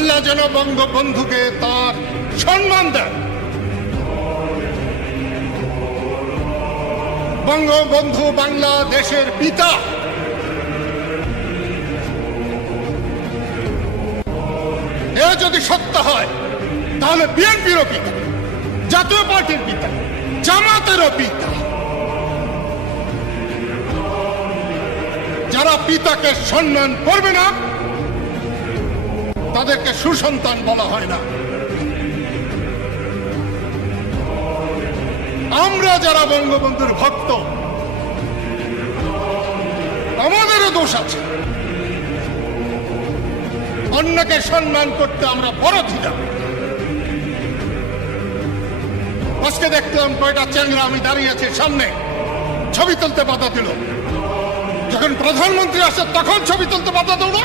আল্লাহ যেন বঙ্গবন্ধুকে তার সম্মান দেন। বঙ্গবন্ধু বাংলাদেশের পিতা। এ যদি সত্য হয় তাহলে বিএনপিরও পিতা, জাতীয় পার্টির পিতা, জামাতেরও পিতা। যারা পিতাকে সম্মান করবে না তাদেরকে সুসন্তান বলা হয় না। আমরা যারা বঙ্গবন্ধুর ভক্ত, আমাদেরও দোষ আছে। অন্যকে সম্মান করতে আমরা বড় ছিলাম। আজকে দেখলাম কয়টা চ্যাংরা আমি দাঁড়িয়ে আছি সামনে, ছবি তুলতে বাধা দিল। যখন প্রধানমন্ত্রী আসে তখন ছবি তুলতে বাধা দেব না।